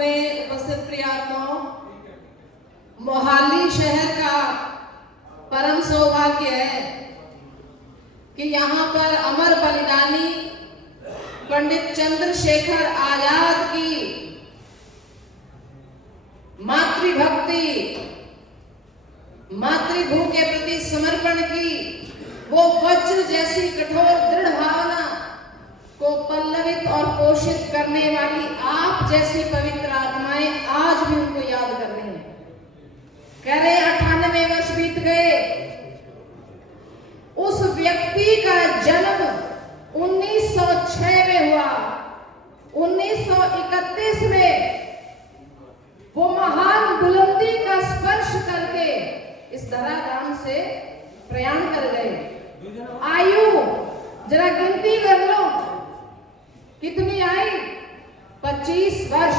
में उपस्थित प्रिय आत्माओं, मोहाली शहर का परम सौभाग्य है कि यहाँ पर अमर बलिदानी पंडित चंद्रशेखर आजाद की मातृभक्ति, मातृभू के प्रति समर्पण की वो वज्र जैसी कठोर दृढ़ भावना को पल्लवित और पोषित करने वाली आप जैसी पवित्र आत्माएं आज भी उनको याद कर रही हैं। कह रहे 98 वर्ष बीत गए। उस व्यक्ति का जन्म 1906 में हुआ। 1931 में वो महान बुलंदी का स्पर्श करके इस धराधाम से प्रयाण कर गए। आयु जरा गिनती कर लो कितनी आई? 25 वर्ष।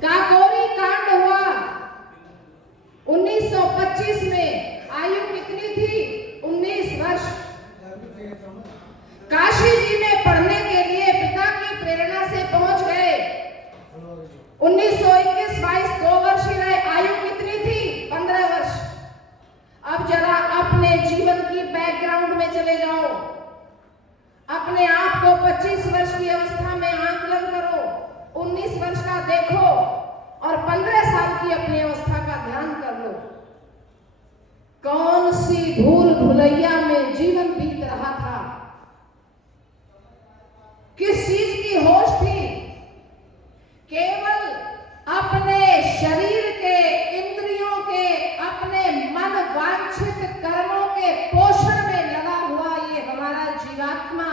काकोरी कांड हुआ 1925 में, आयु कितनी थी? 19 वर्ष। काशी जी में पढ़ने के लिए पिता की प्रेरणा से पहुंच गए। 1921-22 2 वर्ष ही रहे, आयु कितनी थी? 15 वर्ष। अब जरा अपने जीवन की बैकग्राउंड में चले जाओ, अपने आप को 25 वर्ष की अवस्था में आकलन करो, 19 वर्ष का देखो और 15 साल की अपनी अवस्था का ध्यान कर लो। कौन सी भूल भुलैया में जीवन बीत रहा था? किस चीज की होश थी? केवल अपने शरीर के, इंद्रियों के, अपने मन वांछित कर्मों के पोषण में लगा हुआ ये हमारा जीवात्मा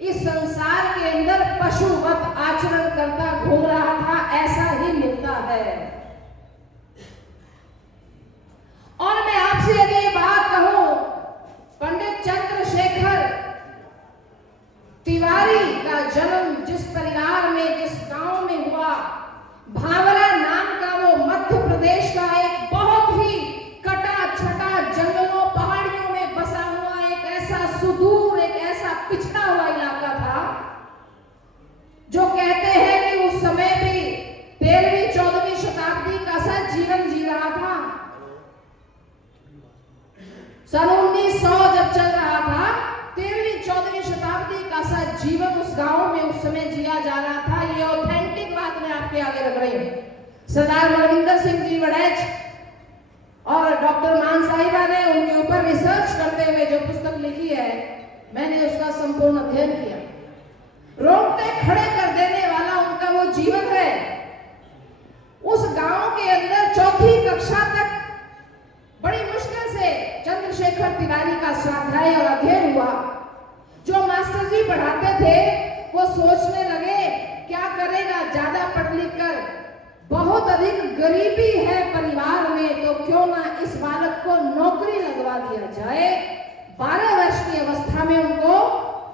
इस संसार के अंदर पशुवत आचरण करता घूम रहा था, ऐसा ही मिलता है। और मैं आपसे यदि ये बात कहूं, पंडित चंद्रशेखर तिवारी का जन्म जिस परिवार में, जिस गांव में हुआ, भावरा नाम का वो मध्य प्रदेश का एक बहुत ही कटा छटा जंगलों पहाड़ियों में बसा हुआ एक ऐसा सुदूर, एक ऐसा पिछड़ा हुआ इलाका था, जो कहते हैं कि उस समय भी 13वीं 14वीं शताब्दी का सा जीवन जी रहा था। सन 1900 जब चल रहा था, 13वीं 14वीं शताब्दी का सा जीवन उस गांव में उस समय जिया जा रहा था। ये ऑथेंटिक बात मैं आपके आगे रख रही हूं। सरदार बलविंदर सिंह जी वड़ैच और डॉक्टर मान साहिबा ने उनके ऊपर रिसर्च करते हुए जो पुस्तक लिखी है, मैंने उसका संपूर्ण अध्ययन किया। रोंगटे खड़े कर देने वाला उनका वो जीवन है। उस गांव के अंदर 4ठी कक्षा तक बड़ी मुश्किल से चंद्रशेखर तिवारी का स्वाध्याय और अध्ययन हुआ। जो मास्टर जी पढ़ाते थे वो सोचने लगे क्या करेगा, ज्यादा पढ़ लिख कर बहुत अधिक गरीबी है परिवार में, तो क्यों ना इस बालक को नौकरी लगवा दिया जाए। 12 वर्ष की अवस्था में उनको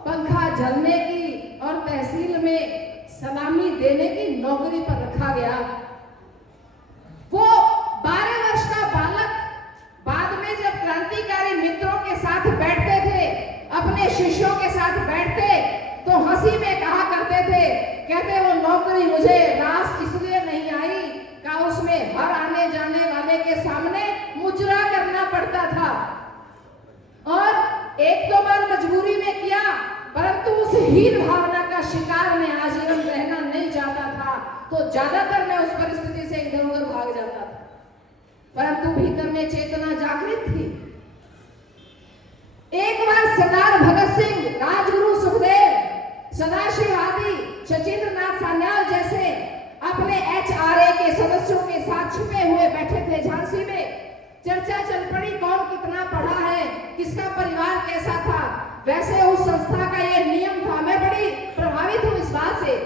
पंखा झलने की और तहसील में सलामी देने की नौकरी पर रखा गया। वो 12 वर्ष का बालक बाद में जब क्रांतिकारी मित्रों के साथ बैठते थे, अपने शिष्यों के साथ बैठते, तो हंसी में कहा करते थे, कहते वो नौकरी मुझे रास इसलिए नहीं आई का उसमें हर आने जाने वाले के सामने मुजरा करना पड़ता था। और एक दो बार मजबूरी में किया, परंतु उस हीन भावना का शिकार में आजीवन रहना नहीं चाहता था, तो ज्यादातर मैं उस परिस्थिति से इधर उधर भाग जाता था। परंतु भीतर में चेतना जागृत थी। एक बार सरदार भगत सिंह, राजगुरु सुखदेव, सदाशिववादी सचिंद्रनाथ सान्याल जैसे अपने HRA के सदस्यों के साथ छिपे हुए बैठे थे झांसी में। चर्चा चल पड़ी कौन कितना पढ़ा है, किसका परिवार कैसा था। वैसे उस संस्था का ये नियम था। मैं बड़ी प्रभावित हूं इस बात से।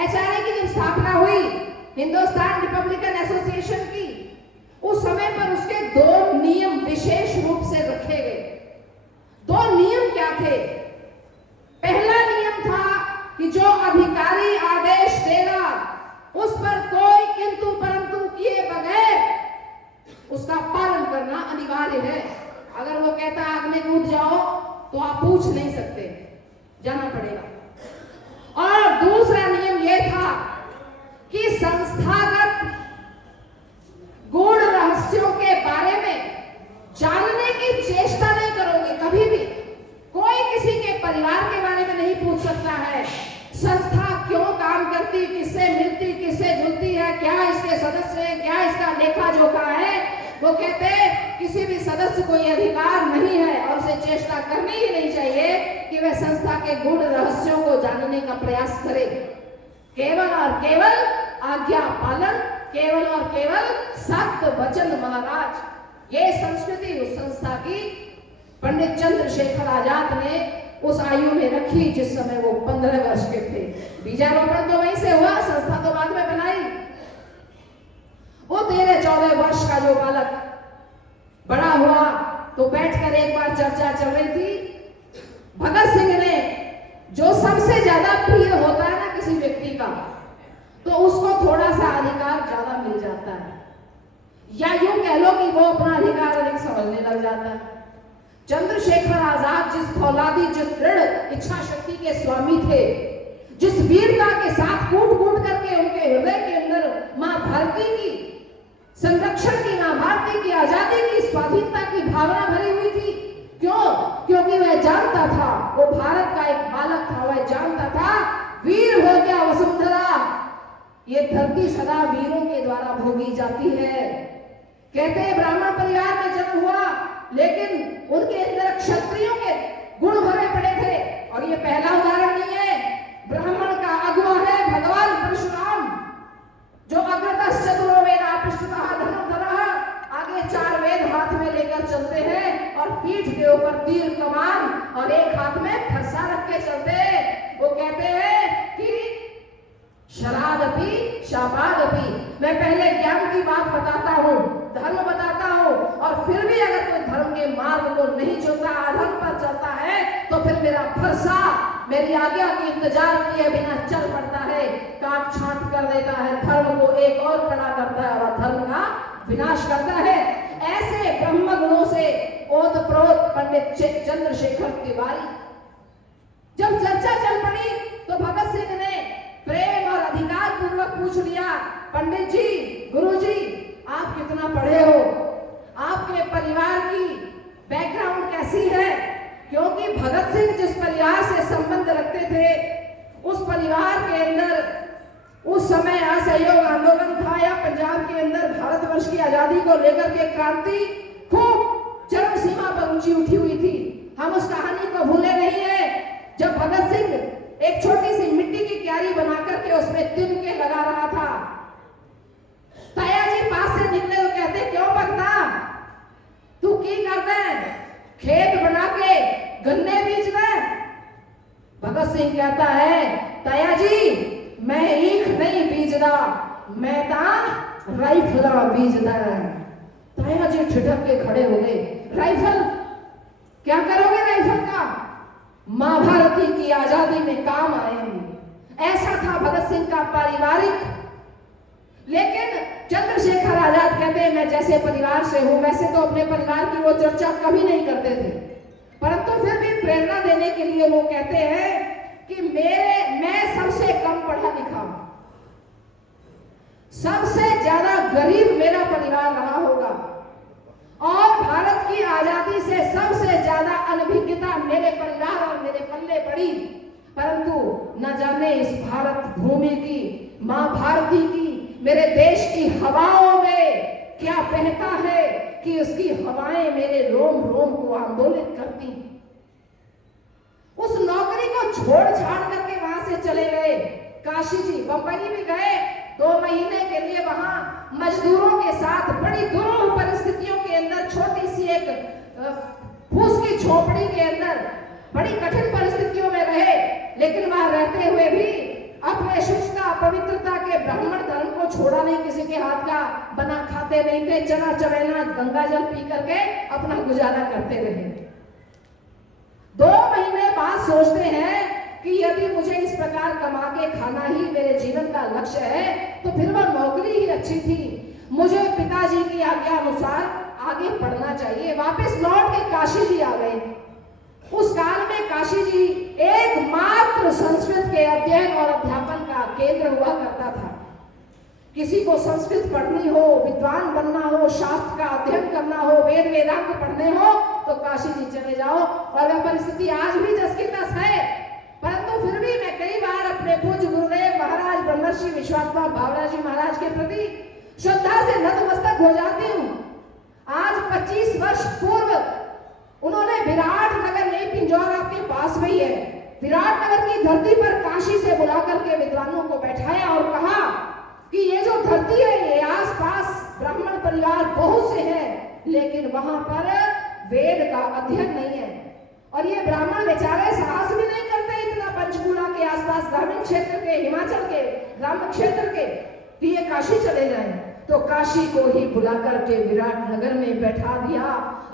HRA की जब स्थापना हुई, हिंदुस्तान रिपब्लिकन एसोसिएशन की, उस समय पर उसके 2 नियम विशेष रूप से रखे गए। 2 नियम क्या थे? पहला नियम था कि जो अधिकारी आदेश देगा उस पर कोई किंतु परंतु किए बगैर उसका पालन करना अनिवार्य है। अगर वो कहता आग में कूद जाओ तो आप पूछ नहीं सकते, जाना पड़ेगा। और दूसरा नियम यह था संस्थागत गूढ़ रहस्यों के बारे में जानने की चेष्टा नहीं करोगे कभी भी। कोई किसी के परिवार के बारे में नहीं पूछ सकता है, संस्था क्यों काम करती, किससे मिलती, किससे जुलती है, क्या इसके सदस्य हैं, क्या इसका लेखा जोखा है। वो कहते हैं किसी भी सदस्य को यह अधिकार नहीं है और उसे चेष्टा करनी ही नहीं चाहिए कि वह संस्था के गूढ़ रहस्यों को जानने का प्रयास करे। केवल और केवल आज्ञा पालन, केवल और केवल सत्य वचन महाराज। ये संस्कृति उस संस्था की पंडित चंद्रशेखर आजाद ने उस आयु में रखी जिस समय वो 15 वर्ष के थे। बीजारोपण तो वहीं से हुआ, संस्था तो बाद में बनाई। वो 13-14 वर्ष का जो बालक बड़ा हुआ तो बैठकर एक बार चर्चा चल रही थी। भगत सिंह ने, जो सबसे ज्यादा प्रिय होता है ना किसी व्यक्ति का, तो उसको थोड़ा सा अधिकार ज्यादा मिल जाता है, या यूं कह लो कि वो अपना अधिकार अधिक समझने लग जाता है। चंद्रशेखर आजाद जिस फौलादी, जिस दृढ़ इच्छा शक्ति के स्वामी थे, जिस वीरता के साथ कूट कूट करके उनके हृदय के अंदर मां भारती की संरक्षण की, मां भारती की आजादी की, स्वाधीनता की भावना भरी हुई थी। क्यों? क्योंकि वह जानता था, वो भारत का एक बालक था, वह जानता था वीर हो गया वसुंधरा, ये धरती सदा वीरों के द्वारा भोगी जाती है। कहते हैं ब्राह्मण परिवार में जन्म हुआ, लेकिन उनके अंदर क्षत्रियों के गुण भरे पड़े थे। और ये पहला उदाहरण नहीं है, ब्राह्मण का अगुआ है भगवान परशुराम, जो अग्रतः चतुरो वेदा पृष्ठतः धनुर्धरः, आगे 4 वेद हाथ में लेकर चलते हैं और पीठ के ऊपर तीर कमान और एक हाथ में फरसा रख के चलते हैं। वो कहते हैं कि शरादपि शाबादपि, मैं पहले ज्ञान की बात बताता हूँ, धर्म बताता हूँ, और फिर भी अगर कोई धर्म के मार्ग को नहीं चुनता, अधर्म पर चलता है, तो फिर मेरा फरसा मेरी आज्ञा की इंतजार किए बिना चल पड़ता है, काट छांट कर देता है, धर्म को एक और खड़ा करता है और धर्म का विनाश करता है। ऐसे ब्रह्म गुणों से ओतप्रोत पंडित चंद्रशेखर तिवारी। जब चर्चा चल पड़ी तो भगत सिंह ने प्रेम और अधिकार पूर्वक पूछ लिया, पंडित जी, गुरु जी, आप कितना पढ़े हो, आपके परिवार की बैकग्राउंड कैसी है? क्योंकि भगत सिंह जिस परिवार से संबंध रखते थे, उस परिवार के अंदर उस समय असहयोग आंदोलन था, या पंजाब के अंदर भारतवर्ष की आजादी को लेकर के क्रांति खूब चरम सीमा पर ऊंची उठी हुई थी। हम उस कहानी को भूले नहीं है, जब भगत सिंह एक छोटी सी मिट्टी की क्यारी बना करके उसमें तिनके लगा रहा था, ताया जी पास से निकले तो कहते, क्यों भगता, तू की करता है, खेत बना के गन्ने बीज दे। भगत सिंह कहता है, ताया जी मैं ईख नहीं बीजदा, मैं ता राइफला बीजदा। ताया जी ठिठक के खड़े हो गए, राइफल क्या करोगे राइफल का? मां भारती की आजादी में काम आएंगे। ऐसा था भगत सिंह का पारिवारिक। लेकिन चंद्रशेखर आजाद कहते हैं, मैं जैसे परिवार से हूं, वैसे तो अपने परिवार की वो चर्चा कभी नहीं करते थे, परंतु फिर भी प्रेरणा देने के लिए वो कहते हैं कि मैं सबसे कम पढ़ा लिखा, सबसे ज्यादा गरीब मेरा परिवार रहा होगा, और भारत की आजादी से सबसे ज्यादा अनभिज्ञता मेरे परिवार और मेरे पल्ले पड़ी। परंतु न जाने इस भारत भूमि की, मां भारती की, मेरे देश की हवाओं में क्या बहता है कि उसकी हवाएं मेरे रोम रोम को आंदोलित करती। उस नौकरी को छोड़ छाड़ करके वहां से चले गए। काशी जी बंबई भी गए, 2 महीने के लिए वहां मजदूरों के साथ बड़ी दुरूह परिस्थितियों के अंदर, छोटी सी एक फूस की झोपड़ी के अंदर बड़ी कठिन परिस्थितियों में रहे। लेकिन वहां रहते हुए भी अपने शुचिता पवित्रता के ब्राह्मण धर्म को छोड़ा नहीं, किसी के हाथ का बना खाते नहीं थे, चना चबेना गंगा जल पी करके अपना गुजारा करते रहे। 2 महीने बाद सोचते हैं कि यदि मुझे इस प्रकार कमा के खाना ही मेरे जीवन का लक्ष्य है, तो फिर वह नौकरी ही अच्छी थी, मुझे पिताजी की आज्ञा अनुसार आगे बढ़ना चाहिए। वापस लौट के काशी जी आ गए। उस काल में काशी जी एकमात्र संस्कृत के अध्ययन और अध्यापन का केंद्र हुआ करता था। किसी को संस्कृत पढ़नी हो, विद्वान बनना हो, शास्त्र का अध्ययन करना हो, वेद वेदांत पढ़ने हो तो काशी जी चले जाओ। और वह परिस्थिति आज भी जस की तस है, परंतु फिर भी मैं कई बार अपने पूज्य गुरुदेव महाराज ब्रह्मर्षि विश्वात्मा भावराज जी महाराज के प्रति श्रद्धा से नतमस्तक हो जाती हूँ। आज 25 वर्ष पूर्व उन्होंने विराट नगर, यही पिंजौर आपके पास में ही है, विराट नगर की धरती पर काशी से बुला करके विद्वानों को बैठाया और कहा कि ये जो धरती है ये आसपास ब्राह्मण परिवार बहुत से हैं, लेकिन वहां पर वेद का अध्ययन नहीं है। और ये ब्राह्मण बेचारे साहस भी नहीं करते इतना पंचकूला के आसपास ग्रामीण क्षेत्र के, हिमाचल के ग्रामीण क्षेत्र के, कि ये काशी चले जाएं। तो काशी को ही बुला करके विराट नगर में बैठा दिया।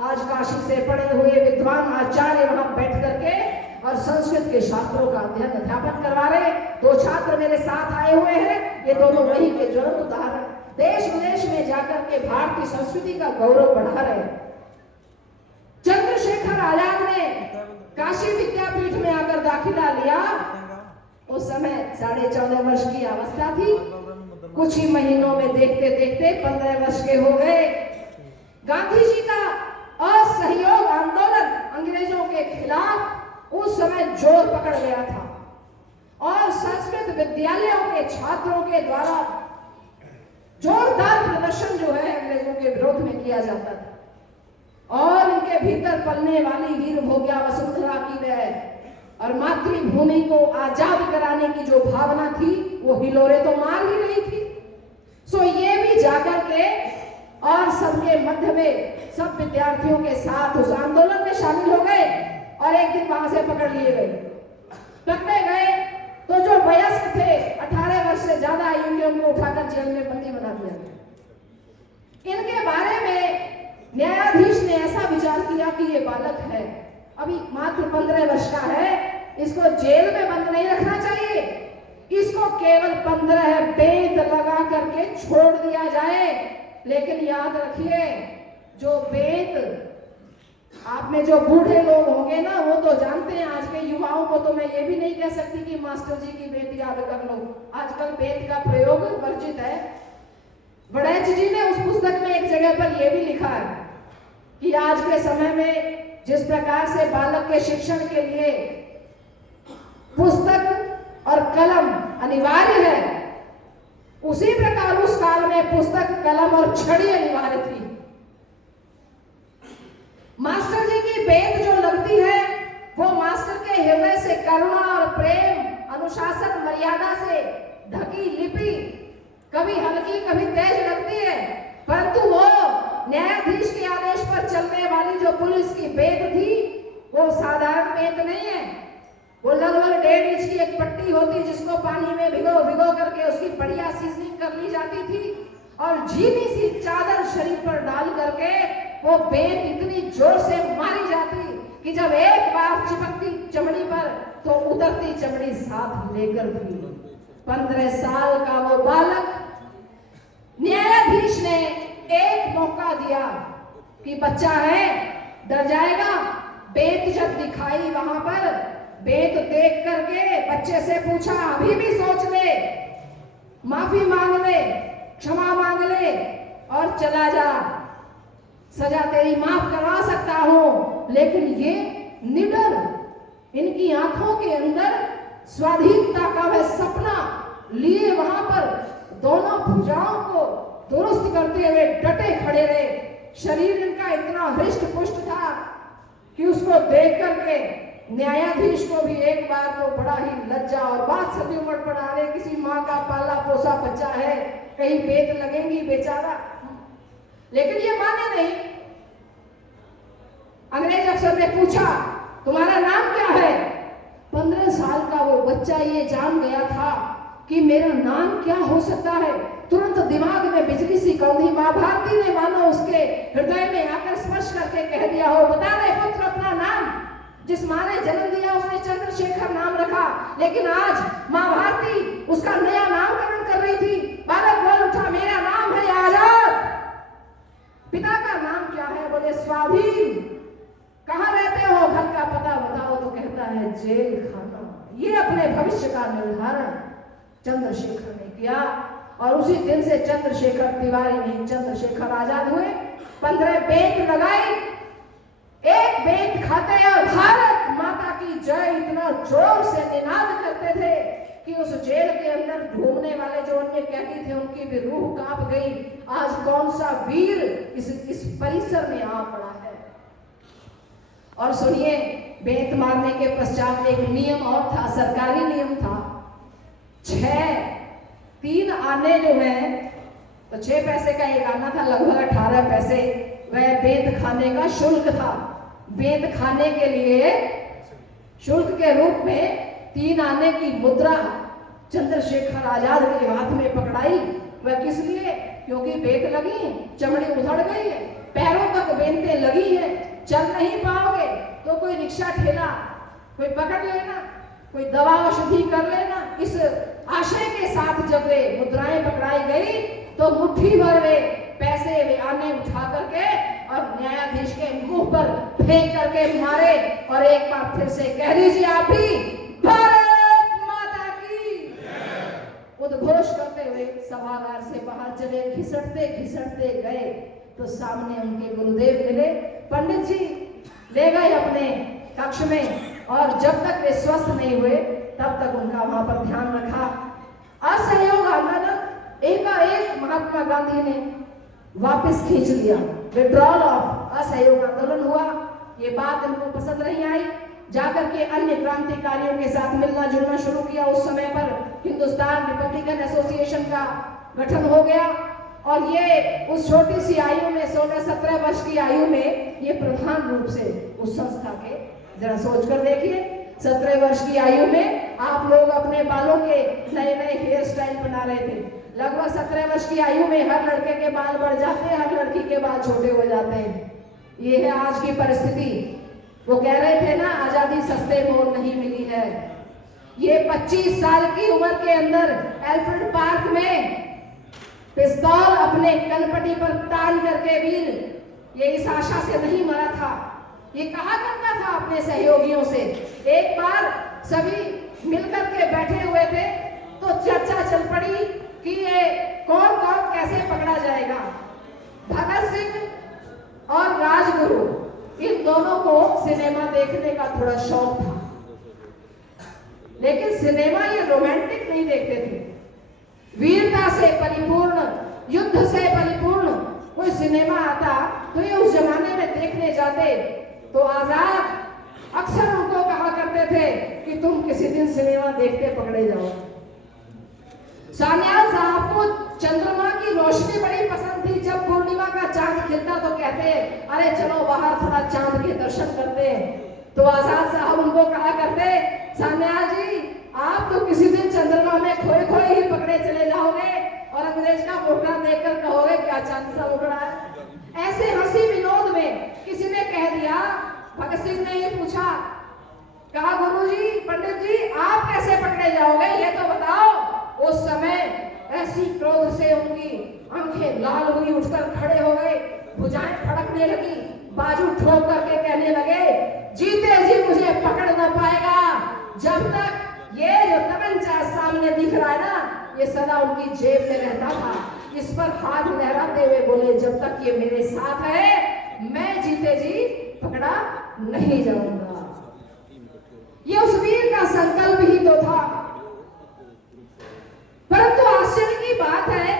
आज काशी से पढ़े हुए विद्वान आचार्य वहां बैठ करके और संस्कृत के शास्त्रों का अध्ययन अध्यापन करवा रहे। 2 छात्र मेरे साथ आए हुए हैं, ये दोनों वही के ज्वलंत उदाहरण, देश विदेश में जाकर के भारतीय संस्कृति का गौरव बढ़ा रहे। चंद्रशेखर आजाद ने काशी विद्यापीठ में आकर दाखिला लिया। उस समय 14.5 वर्ष की अवस्था थी। कुछ ही महीनों में देखते देखते 15 वर्ष के हो गए। गांधी जी का असहयोग आंदोलन अंग्रेजों के खिलाफ उस समय जोर पकड़ गया था और संस्कृत विद्यालयों के छात्रों के द्वारा जोरदार प्रदर्शन जो है अंग्रेजों के विरोध में किया जाता था। और इनके भीतर पलने वाली वीर भोग्या वसुंधरा की वह और मातृभूमि को आजाद कराने की जो भावना थी वो हिलोरे तो मार ही रही थी। सो ये भी जाकर के और सबके मध्य में सब विद्यार्थियों के साथ उस आंदोलन में शामिल हो गए और एक दिन वहां से पकड़ लिए गए। पकड़े गए तो जो वयस्क थे 18 वर्ष से ज्यादा आयु के, उनको उठाकर जेल में बंदी बना दिया गया। इनके बारे में न्यायाधीश ने ऐसा विचार किया कि ये बालक है, अभी मात्र 15 वर्ष का है, इसको जेल में बंद नहीं रखना चाहिए, इसको केवल 15 बेंत लगा करके छोड़ दिया जाए। लेकिन याद रखिए, जो बेंत आप में जो बूढ़े लोग होंगे ना वो तो जानते हैं। आज के युवाओं को तो मैं ये भी नहीं कह सकती कि मास्टर जी की बेंत याद कर लो, आजकल बेंत का प्रयोग वर्जित है। वड़ैच जी ने उस पुस्तक में एक जगह पर यह भी लिखा है कि आज के समय में जिस प्रकार से बालक के शिक्षण के लिए पुस्तक और कलम अनिवार्य है, उसी प्रकार उस काल में पुस्तक, कलम और छड़ी अनिवार्य थी। मास्टर जी की बेंत जो लगती है वो मास्टर के हृदय से करुणा और प्रेम, अनुशासन, मर्यादा से ढकी लिपि, कभी हल्की कभी तेज लगती है, परंतु वो न्यायाधीश के आदेश पर चलने वाली जो पुलिस की बेंत थी वो साधारण बेंत नहीं है। वो लगभग 1.5 इंच की एक पट्टी होती जिसको पानी में भिगो करके उसकी बढ़िया सीजनिंग कर ली जाती थी और झीनी सी चादर शरीर पर डाल करके वो बेंत इतनी जोर से मारी जाती कि जब एक बार चिपकती चमड़ी पर तो उतरती चमड़ी साथ लेकर भी। 15 साल का वो बालक, न्यायाधीश ने एक मौका दिया कि बच्चा है, डर जाएगा। बेंत जब दिखाई वहां पर, बेंत देख करके बच्चे से पूछा, अभी भी सोच ले, माफी मांग ले, क्षमा मांग ले और चला जा, सजा तेरी माफ करवा सकता हूं। लेकिन ये निडर, इनकी आंखों के अंदर स्वाधीनता का वह सपना लिए वहां पर दोनों भुजाओं को दुरुस्त करते हुए डटे खड़े रहे। शरीर इनका इतना हृष्ट पुष्ट था कि उसको देख करके न्यायाधीश को भी एक बार तो बड़ा ही लज्जा और बात सभी उमड़ पड़ा, रहे किसी माँ का पाला पोसा बच्चा है, कहीं बेंत लगेंगी बेचारा। लेकिन ये माने नहीं। अंग्रेज अफसर ने पूछा, तुम्हारा नाम क्या है? 15 साल का वो बच्चा ये जान गया था कि मेरा नाम क्या हो सकता है। तुरंत दिमाग में बिजली सी कौंधी। मां भारती ने मानो उसके हृदय में आकर स्पर्श करके कह दिया हो, बता दे पुत्र अपना नाम। जिस मां ने जन्म दिया उसने चंद्रशेखर नाम रखा, लेकिन आज मां भारती उसका नया नामकरण कर रही थी। बालक बोल उठा, मेरा नाम है आजाद। पिता का नाम क्या है? बोले स्वाधीन। कहाँ रहते हो? घर का पता बताओ तो कहता है जेल खाना। ये अपने भविष्य का निर्धारण चंद्रशेखर ने किया और उसी दिन से चंद्रशेखर तिवारी नहीं चंद्रशेखर आजाद हुए। 15 बेंत लगाई, एक बेंत खाते और भारत माता की जय इतना जोर से निनाद करते थे कि उस जेल के अंदर घूमने वाले जो अन्य कैदी थे उनकी भी रूह कांप गई। आज कौन सा वीर इस परिसर में आ पड़ा है। और सुनिए, बेंत मारने के पश्चात एक नियम और था, सरकारी नियम था। 3 आने जो है तो 6 पैसे का एक आना था, लगभग 18 पैसे वह बेंत खाने का शुल्क था। बेंत खाने के लिए शुल्क के रूप में 3 आने की मुद्रा चंद्रशेखर आजाद के हाथ में पकड़ाई। वह किस लिए? क्योंकि बेंत लगी है, चमड़ी उधड़ गई है, पैरों तक बेंतें लगी है, चल नहीं पाओगे तो कोई रिक्शा ठेला कोई पकड़ लेना, कोई दवा औषधि कर लेना। इस आशय के साथ जब वे मुद्राएं पकड़ाई गई तो मुट्ठी भर वे पैसे वे आने उठा करके और न्यायाधीश के मुंह पर फेंक करके मारे और एक बार फिर से कह दीजिए आप भी, भारत माता की उद्घोष करते हुए सभागार से बाहर चले। घिसटते घिसटते गए तो सामने उनके गुरुदेव मिले। पंडित जी ले गए अपने कक्ष में और जब तक वे स्वस्थ नहीं हुए तब तक उनका वहां पर ध्यान रखा। असहयोग आंदोलन एकाएक महात्मा गांधी ने वापस खींच लिया। विड्रॉल ऑफ असहयोग आंदोलन हुआ। ये बात इनको पसंद नहीं आई। जाकर के अन्य क्रांतिकारियों के साथ मिलना जुलना शुरू किया। उस समय पर हिंदुस्तान रिपब्लिकन एसोसिएशन का गठन हो गया और ये उस छोटी सी आयु में 16-17 वर्ष की आयु में ये प्रधान रूप से उस संस्था के, जरा सोचकर देखिए, 17 वर्ष की आयु में आप लोग अपने बालों के नए नए हेयर स्टाइल बना रहे थे। लगभग 17 वर्ष की आयु में हर लड़के के बाल बढ़ जाते हैं, हर लड़की के बाल छोटे हो जाते हैं। ये है आज की परिस्थिति। वो कह रहे थे ना, आजादी सस्ते मोल नहीं मिली है। ये 25 साल की उम्र के अंदर एल्फ्रेड पार्क में पिस्तौल अपने कनपटी पर तान करके वीर ये इस आशा से नहीं मरा था। ये कहा करता था अपने सहयोगियों से। एक बार सभी मिलकर के बैठे हुए थे तो चर्चा चल पड़ी कि ये कौन कौन कैसे पकड़ा जाएगा। भगत सिंह और राजगुरु, इन दोनों को सिनेमा देखने का थोड़ा शौक था, लेकिन सिनेमा ये रोमांटिक नहीं देखते थे। वीरता से परिपूर्ण, युद्ध से परिपूर्ण कोई सिनेमा आता तो ये उस जमाने में देखने जाते। तो आजाद अक्सर उनको कहा करते थे कि तुम किसी दिन सिनेमा देखते पकड़े जाओ। सान्याल साहब को चंद्रमा की रोशनी बड़ी पसंद थी। जब पूर्णिमा का चांद खिलता तो कहते अरे चलो बाहर थोड़ा चांद के दर्शन करते हैं। तो आजाद साहब उनको कहा करते, सान्याल जी आप तो किसी दिन चंद्रमा में खोए खोए ही पकड़े चले जाओगे और अंग्रेज का मुखड़ा देखकर कहोगे क्या चांद सा मुखड़ा है। ऐसे हंसी विनोद में किसी ने कह दिया, भगत सिंह ने ये पूछा, कहा गुरुजी, पंडित जी आप कैसे पकड़े जाओगे ये तो बताओ। उस समय ऐसी क्रोध से उनकी आंखें लाल हुई, उठकर खड़े हो गए, भुजाएं फड़कने लगी, बाजू ठोक करके कहने लगे, जीते जी मुझे पकड़ न पाएगा। जब तक ये जो तमंचा सामने दिख रहा है ना, ये सदा उनकी जेब में रहता था। इस पर हाथ लहराते हुए बोले, जब तक ये मेरे साथ है मैं जीते जी पकड़ा नहीं जाऊंगा। ये उस वीर का संकल्प ही तो था। परंतु आश्चर्य की बात है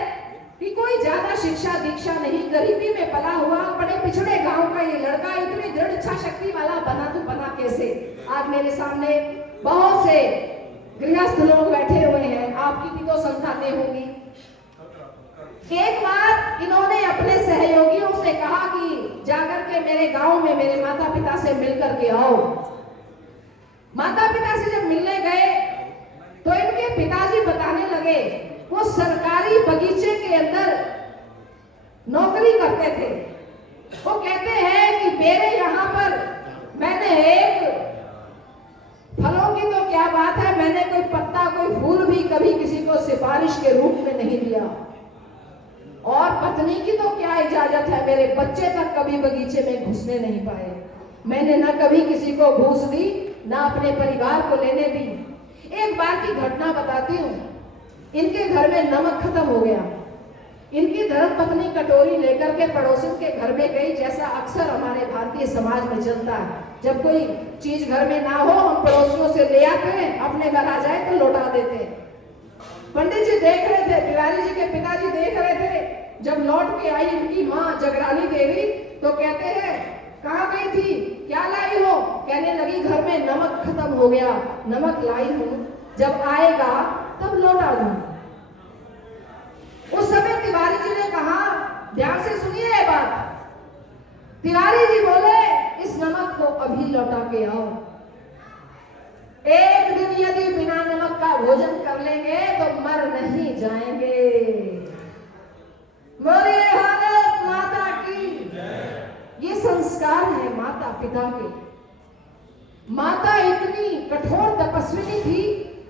कि कोई ज्यादा शिक्षा दीक्षा नहीं, गरीबी में पला हुआ, बड़े पिछड़े गांव का ये लड़का इतनी दृढ़ इच्छा शक्ति वाला बना तो बना कैसे। आज मेरे सामने बहुत से गृहस्थ लोग बैठे हुए हैं, आपकी भी तो संतानें होंगी। एक बार इन्होंने अपने सहयोगियों से कहा कि जाकर के मेरे गांव में मेरे माता पिता से मिलकर के आओ। माता पिता से जब मिलने गए तो इनके पिताजी बताने लगे वो सरकारी बगीचे के अंदर नौकरी करते थे। वो कहते हैं कि मेरे यहाँ पर मैंने एक फलों की तो क्या बात है, मैंने कोई पत्ता कोई फूल भी कभी किसी को सिफारिश के रूप में नहीं दिया। और पत्नी की तो क्या इजाजत है, मेरे बच्चे तक कभी बगीचे में घुसने नहीं पाए। मैंने न कभी किसी को घूस दी, न अपने परिवार को लेने दी। एक बार की घटना बताती हूँ। इनके घर में नमक खत्म हो गया। इनकी धर्मपत्नी कटोरी लेकर के पड़ोसियों के घर में गई, जैसा अक्सर हमारे भारतीय समाज में चलता है। जब कोई चीज घर में ना हो हम पड़ोसियों से ले आते हैं, अपने घर आ जाए तो लौटा देते हैं। पंडित जी देख रहे थे, तिवारी जी के पिताजी देख रहे थे। जब लौट के आई इनकी माँ जगरानी देवी तो कहते हैं कहाँ गई थी, क्या लाई हो? कहने लगी घर में नमक खत्म हो गया, नमक लाई हूं, जब आएगा तब लौटा दूंगी। उस समय तिवारी जी ने कहा, ध्यान से सुनिए ये बात। तिवारी जी बोले इस नमक को अभी लौटा के आओ। एक दिन यदि बिना नमक का भोजन कर लेंगे तो मर नहीं जाएंगे। बोले भारत माता की। ये संस्कार है माता पिता के। माता इतनी कठोर तपस्विनी थी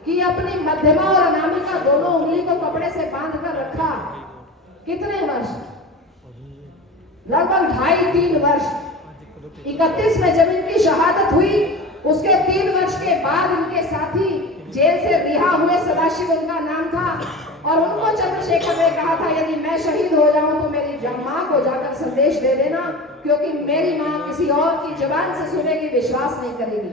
कि अपनी मध्यमा और अनामिका दोनों उंगली को कपड़े से बांध कर रखा। कितने वर्ष? लगभग 2.5-3 वर्ष। 31 में जब इनकी शहादत हुई, उसके 3 वर्ष के बाद इनके साथी जेल से रिहा हुए, सदाशिव उनका नाम था, और उनको चंद्रशेखर ने कहा था यदि मैं शहीद हो जाऊं तो मेरी मां को जाकर संदेश दे देना, क्योंकि मेरी मां किसी और की जुबान से सुनेगी, विश्वास नहीं करेगी।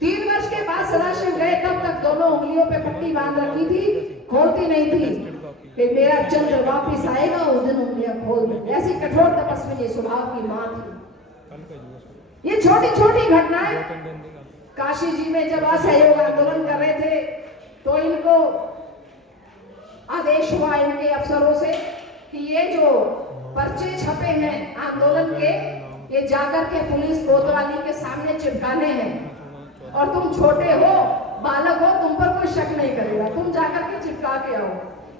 3 वर्ष के बाद सदाशिव गए, तब तक दोनों उंगलियों पे पट्टी बांध रखी थी, खोलती नहीं थी कि मेरा चंद्र वापिस आएगा उस दिन उंगलियां खोल दे। ऐसी कठोर तपस्विनी स्वभाव की मां थी। ये छोटी छोटी घटनाएं काशी जी में जब असहयोग आंदोलन कर रहे थे तो इनको आदेश हुआ इनके अफसरों से कि ये जो पर्चे छपे हैं आंदोलन के, ये जाकर के पुलिस कोतवाली के सामने चिपकाने हैं, और तुम छोटे हो, बालक हो, तुम पर कोई शक नहीं करेगा, तुम जाकर के चिपका के आओ।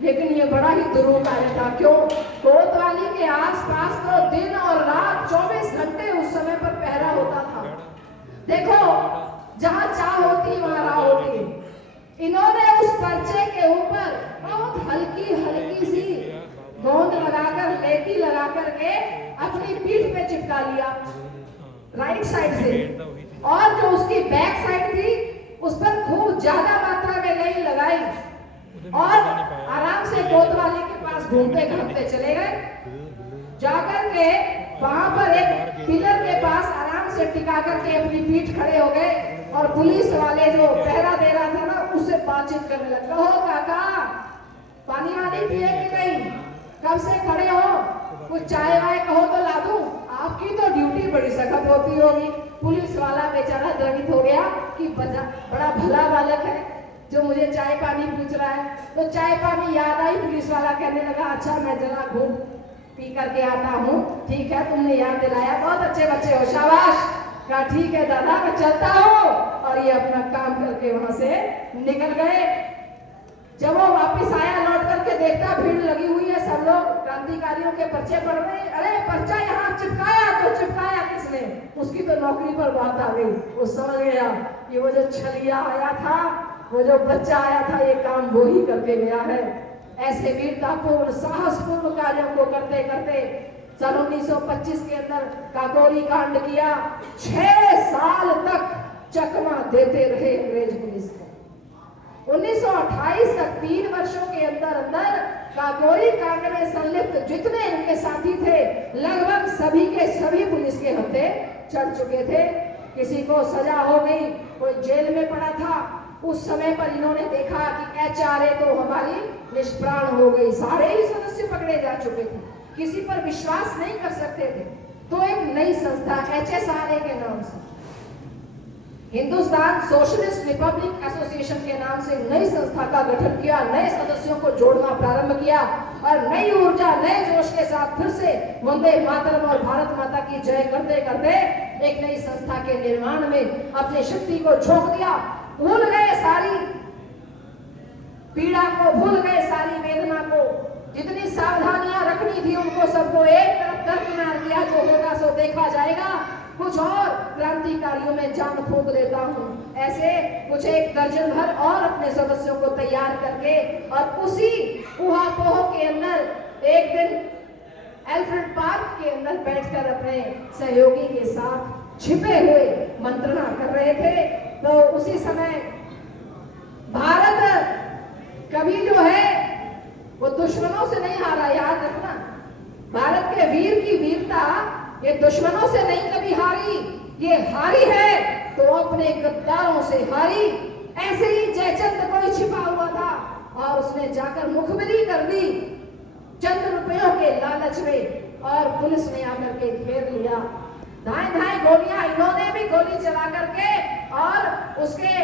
लेकिन ये बड़ा ही दुरूह कार्य था। क्यों? कोतवाली के आसपास तो दिन और रात 24 घंटे उस समय पर पहरा होता था। देखो, जहां चाह होती वहां राह होती। इन्होंने उस पर्चे के ऊपर बहुत हल्की हल्की सी गोंद लगाकर, लेटी लगा करके अपनी पीठ पे चिपका लिया राइट साइड से, और जो उसकी बैक साइड थी उस पर खूब ज्यादा मात्रा में नहीं लगाई, और आराम से कोतवाली के पास घूमते घूमते चले गए। जाकर के वहां पर एक पिलर के पास आराम से टिका करके अपनी पीठ खड़े हो गए, और पुलिस वाले जो पहरा दे रहा था ना उससे बातचीत करने लगे। कहो काका, पानी वानी पिए कि नहीं? कब से खड़े हो? कुछ चाय वाय कहो तो ला दूं? आपकी तो ड्यूटी बड़ी सख्त होती होगी। पुलिस वाला बेचारा द्रवित हो गया कि बड़ा भला बालक है जो मुझे चाय पानी पूछ रहा है। तो चाय पानी याद आई, पुलिस वाला कहने लगा अच्छा मैं जरा घूम पी करके आता हूँ। ठीक है, तुमने याद दिलाया, बहुत अच्छे बच्चे हो, शाबाश। कहा ठीक है दादा मैं चलता हूँ, और ये अपना काम करके वहां से निकल गए। जब वो वापिस आया, लौट करके देखता भीड़ लगी हुई है, सब लोग क्रांतिकारियों के पर्चे पढ़ रहे हैं। अरे पर्चा यहाँ चिपकाया, तो चिपकाया किसने? उसकी तो नौकरी पर बात आ गई। वो समझ गया कि वो जो छलिया आया था, वो जो बच्चा आया था, ये काम वो ही करके गया है। ऐसे वीरतापूर्ण साहसपूर्ण कार्यों को करते करते सन 1925 के अंदर काकोरी कांड किया। 6 साल तक चकमा देते रहे अंग्रेज पुलिस को। 1928 तक 3 वर्षों के अंदर अंदर काकोरी कांड में संलिप्त जितने इनके साथी थे, लगभग सभी के सभी पुलिस के हत्थे चढ़ चुके थे। किसी को सजा हो गई, कोई जेल में पड़ा था। उस समय पर इन्होंने देखा कि HRA तो हमारी निष्प्राण हो गई, सारे ही सदस्य पकड़े जा चुके थे, किसी पर विश्वास नहीं कर सकते थे। तो एक नई संस्था HSRA के नाम से, हिंदुस्तान सोशलिस्ट रिपब्लिक एसोसिएशन के नाम से नई संस्था का गठन किया, नए सदस्यों को जोड़ना प्रारंभ किया, और नई ऊर्जा नए जोश के साथ फिर से वंदे मातरम और भारत माता की जय करते करते एक नई संस्था के निर्माण में अपनी शक्ति को झोंक दिया। भूल गए सारी पीड़ा को, भूल गए सारी वेदना को, जितनी सावधानियां रखनी थी उनको सबको एक तरफ दरकिनार किया। जो होगा सो देखा जाएगा। कुछ और क्रांतिकारियों में जान फूंक देता हूँ। ऐसे कुछ 1 दर्जन भर और अपने सदस्यों को तैयार करके, और उसी ऊहापोह के अंदर एक दिन एल्फ्रेड पार्क के अंदर बैठकर अपने सहयोगी के साथ छिपे हुए मंत्रणा कर रहे थे। तो उसी समय भारत कभी जो है वो दुश्मनों से नहीं हारा, याद रखना। भारत के वीर की वीरता ये दुश्मनों से नहीं कभी हारी, ये हारी है तो अपने गद्दारों से हारी। ऐसे ही जयचंद कोई छिपा हुआ था और उसने जाकर मुखबिरी कर दी चंद रुपयों के लालच में, और पुलिस ने आकर के घेर लिया। धाए धाए गोलियां इन्होंने भी गोली चला करके और उसके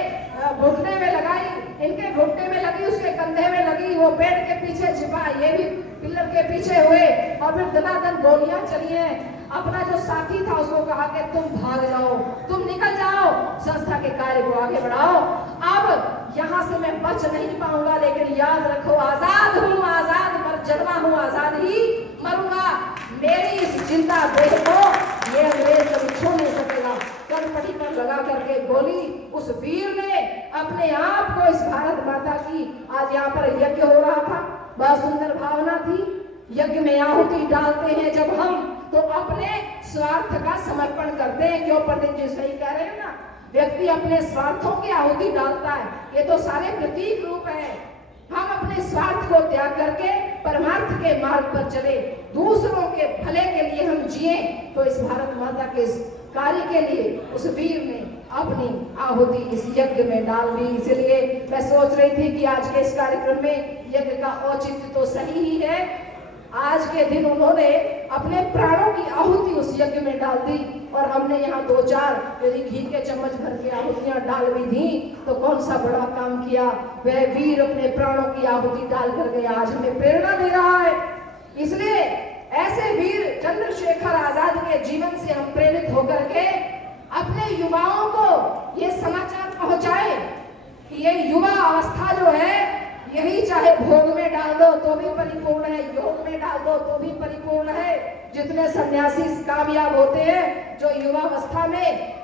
घुटने में लगाई, इनके घुटने में लगी, उसके कंधे में लगी, वो पेड़ के पीछे छिपा, ये भी पिलर के पीछे हुए, और फिर दनादन गोलियां चली हैं। अपना जो साथी था उसको कहा कि तुम भाग जाओ, तुम निकल जाओ, संस्था के कार्य को आगे बढ़ाओ। अब यहाँ से मैं बच नहीं पाऊंगा, लेकिन याद रखो आजाद हूँ, आजाद मर जन्मा हूँ, आजाद ही मरूंगा। मेरी इस जिंदा देह को ये अंग्रेज कभी छू नहीं सकेगा। कनपटी पर लगा करके गोली उस वीर ने अपने आप को इस भारत माता की, आज यहाँ पर यज्ञ हो रहा था, बहुत सुंदर भावना थी। यज्ञ में आहुति डालते हैं जब हम, तो अपने स्वार्थ का समर्पण करते हैं। क्यों पंडित जी सही कह रहे हैं ना, व्यक्ति अपने स्वार्थों की आहुति डालता है, ये तो सारे प्रतीक रूप है। हम अपने स्वार्थ को त्याग करके परमार्थ के मार्ग पर चले, दूसरों के भले के लिए हम जिए, तो इस भारत माता के इस कार्य के लिए उस वीर ने अपनी आहुति इस यज्ञ में डाल दी। इसलिए मैं सोच रही थी कि आज के इस कार्यक्रम में यज्ञ का औचित्य तो सही ही है। आज के दिन उन्होंने अपने प्राणों की आहुति उस यज्ञ में डाल दी, और हमने यहाँ 2-4 यदि घी के चम्मच भर के आहुतियां डाल भी दी तो कौन सा बड़ा काम किया। वह वीर अपने प्राणों की आहुति डाल करके आज हमें प्रेरणा दे रहा है। इसलिए ऐसे वीर चंद्रशेखर आजाद के जीवन से हम प्रेरित होकर के अपने युवाओं को ये समाचार पहुंचाए कि ये युवा अवस्था जो है, यही चाहे भोग में डाल दो तो भी परिपूर्ण है, योग में डाल दो तो भी परिपूर्ण है। जितने सन्यासी कामयाब होते हैं, जो युवावस्था में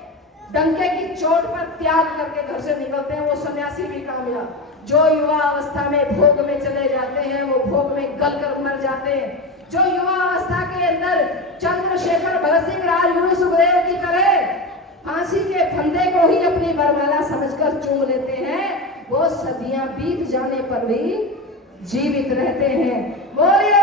डंके की चोट पर त्याग करके घर से निकलते हैं, वो सन्यासी भी कामयाब। जो युवा अवस्था में भोग में चले जाते हैं, वो भोग में गल कर मर जाते हैं। जो युवा अवस्था के अंदर चंद्रशेखर भगत सिंह राजगुरु सुखदेव की तरह फांसी के फंदे को ही अपनी बरमाला समझकर चूम लेते हैं, वो सदियां बीत जाने पर भी जीवित रहते हैं। बोलिए